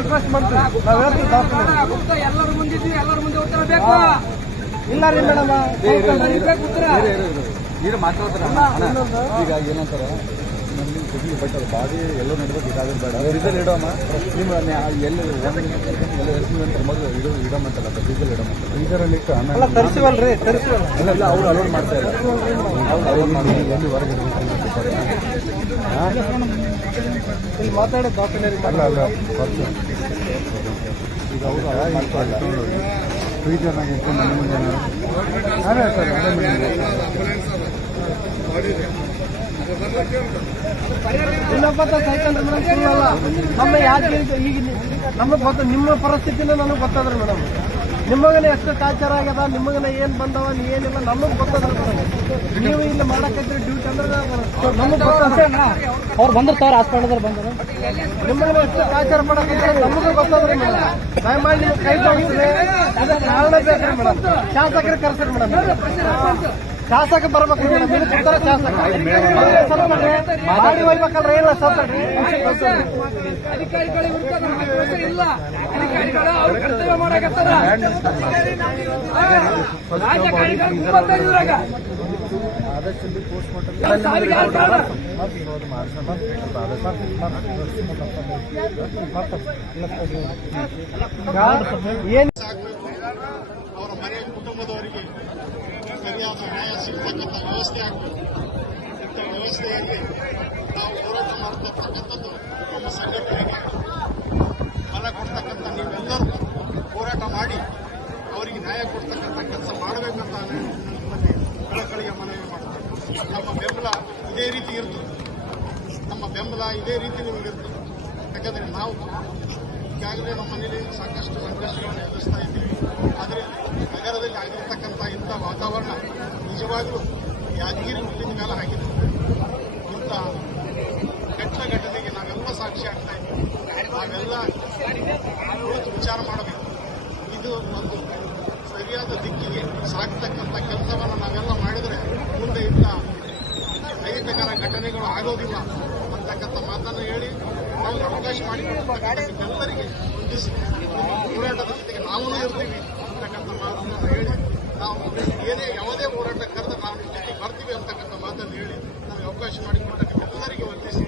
Request ಮಾಡ್ತೀವಿ. ನಾವು ಹೇಳ್ತೀವಿ. ಎಲ್ಲರ ಇದ್ದೀವಿ ಎಲ್ಲರ ಮುಂದೆ ಉತ್ತರ ಬೇಕು. ಇಲ್ಲ ರೀ ಮೇಡಮ್ ಉತ್ತರ. ನೀರು ಮಾತಾಡ್ತಾರ? ಈಗ ಏನಂತಾರೆ? ನಮ್ಗೆ ಸಿಗ್ಲಿ ಬಟ್ ಅದು ಬಾಡಿ ಎಲ್ಲೋ ನಡೆದಾಗ ಇದಾಗೋದು ಬೇಡ. ಡೀಸೆಲ್ ಇಡೋಮ್ಮ. ನಿಮ್ಮ ಎಲ್ಲ ಎಲ್ಲಿ ಅಂತ ಮೊದಲು ಇಡೋ ಇಡೋಮಂತಲ್ಲ ಡೀಸೆಲ್ ಇಡೋಮಂತಲ್ಲ ಡೀಸೆಲ್ ಇಟ್ಟು ಅಲ್ಲ ಆಮೇಲೆ ತರಿಸಿವಲ್ರಿ ತರಿಸಿವಲ್ಲ. ಇಲ್ಲ ಇಲ್ಲ ಅವ್ರು ಅಲೋಡ್ ಮಾಡ್ತಾ ಇಲ್ಲ ಅವ್ರು ಅಲೋಡ್ ಮಾಡ್ತಾರೆ. ಎಲ್ಲಿ ಹೊರಗೆ ಇಲ್ಲಿ ಮಾತಾಡೋ ಡಾಕ್ಯುಮೆಂಟ್ ಅಲ್ಲ. ಈಗ ಅವರು ಮುಂದೆ ಅದೇ ಸರ್ ಅದೇ ನಮ್ಮ ಯಾಕೆ ಈಗ ನಮಗೆ ಗೊತ್ತ ನಿಮ್ಮ ಪರಿಸ್ಥಿತಿನ ನನಗೆ ಗೊತ್ತಾದ್ರೆ ಮೇಡಮ್ ನಿಮಗನ ಎಷ್ಟು ಟಾರ್ಚರ್ ಆಗ್ಯದ ನಿಮಗನ ಏನ್ ಬಂದವ ಏನಿಲ್ಲ ನಮಗ್ ಗೊತ್ತದ ನೀವು ಇಲ್ಲಿ ಮಾಡಕತ್ರಿ ಡ್ಯೂಟಿ ಅಂದ್ರೆ ನಮಗ್ ಗೊತ್ತದ ಅವ್ರು ಬಂದಿರ್ತಾವ್ರ ಹಾಸ್ಪಿಟಲ್ ಬಂದರು. ನಿಮಗನ ಎಷ್ಟು ಟಾರ್ಚರ್ ಮಾಡಕ್ಕಿದ್ರೆ ನಮಗೂ ಗೊತ್ತದ್ರಿ ಮೇಡಮ್ ದಯಮಾಡಿ ನೀವು ಕೈ ತೋರಿಸ್ರಿ ಅದಕ್ಕೆ ಕಾರಣ ಬೇಕ್ರಿ ಮೇಡಮ್. ಶಾಸಕರು ಕರ್ಸ್ರಿ ಮೇಡಮ್. ಶಾಸಕ ಬರ್ಬೇಕು ಇದು ಶಾಸಕ. ಮಾಡಿ ಅಧಿಕಾರಿಗಳ ಇಲ್ಲ. ಅಧಿಕಾರಿಗಳು ಅವ್ರ ಕರ್ತವ್ಯ ಮಾಡಕತ್ತಾರ? ಏನ್ ಅವರ ಮನೆಯ ಕುಟುಂಬದವರಿಗೆ ನ್ಯಾಯ ಸಿಗ್ತಕ್ಕಂಥ ವ್ಯವಸ್ಥೆ ಆಗಬೇಕು ಇಂಥ ವ್ಯವಸ್ಥೆಯಲ್ಲಿ ನಾವು ಹೋರಾಟ ಮಾಡ್ತಕ್ಕಂಥದ್ದು ನಮ್ಮ ಸಂಘಟನೆಗೆ ಫಲ ಕೊಡ್ತಕ್ಕಂಥ ನೀವೆಲ್ಲರೂ ಹೋರಾಟ ಮಾಡಿ ಅವರಿಗೆ ನ್ಯಾಯ ಕೊಡ್ತಕ್ಕಂಥ ಕೆಲಸ ಮಾಡಬೇಕಂತ ನಿಮ್ಮಲ್ಲಿ ಕಳಕಳಿಯ ಮನವಿ ಮಾಡ್ತಾರೆ ನಮ್ಮ ಬೆಂಬಲ ಇದೇ ರೀತಿ ಇರ್ತದೆ ನಮ್ಮ ಬೆಂಬಲ ಇದೇ ರೀತಿ ನಿಮಗೆ ಯಾಕಂದರೆ ನಾವು ಈಗಾಗಲೇ ನಮ್ಮ ಮನೆಯಲ್ಲಿ ಸಾಕಷ್ಟು ಸಂಕಷ್ಟಗಳನ್ನು ಎದುರಿಸ್ತಾ ಇದ್ದೀವಿ ನಗರದಲ್ಲಿ ಆಗಿರ್ತಕ್ಕಂಥ ಇಂಥ ವಾತಾವರಣ ನಿಜವಾಗಲೂ ಯಾದಗಿರಿ ಮುಂದಿನ ಮೇಲೆ ಆಗಿದೆ ಇಂಥ ಕೆಟ್ಟ ಘಟನೆಗೆ ನಾವೆಲ್ಲ ಸಾಕ್ಷಿ ಆಗ್ತಾ ಇದ್ದೀವಿ. ನಾವೆಲ್ಲ ವಿಚಾರ ಮಾಡಬೇಕು. ಇದು ಒಂದು ಸರಿಯಾದ ದಿಕ್ಕಿಗೆ ಸಾಗ್ತಕ್ಕಂಥ ಕೆಲಸವನ್ನು ನಾವೆಲ್ಲ ಮಾಡಿದರೆ ಮುಂದೆ ಇಂಥ ಅಹಿತಕರ ಘಟನೆಗಳು ಆಗೋದಿಲ್ಲ ಅಂತಕ್ಕಂಥ ಮಾತನ್ನು ಹೇಳಿ ನಾವು ಅವಕಾಶ ಮಾಡಿಕೊಡ್ತಕ್ಕಂಥ ಎಲ್ಲರಿಗೆ ಹೋರಾಟದ ಜೊತೆಗೆ ನಾವು ಇರ್ತೀವಿ. ಮಾತನ್ನು ಹೇಳಿ ನಾವು ಏನೇ ಯಾವುದೇ ಹೋರಾಟ ಕರೆದ ನಾವು ಜೊತೆ ಬರ್ತೀವಿ ಅಂತಕ್ಕಂಥ ಮಾತನ್ನು ಹೇಳಿ ನಮಗೆ ಅವಕಾಶ ಮಾಡಿಕೊಡ್ತಕ್ಕಂಥ ಎಲ್ಲರಿಗೆ ವಂದಿಸಿ